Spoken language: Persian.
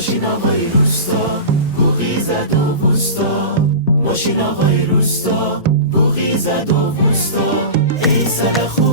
ماشین آقای روستا بوغی زد و وستا، ماشین آقای روستا بوغی زد و وستا. ای صدخو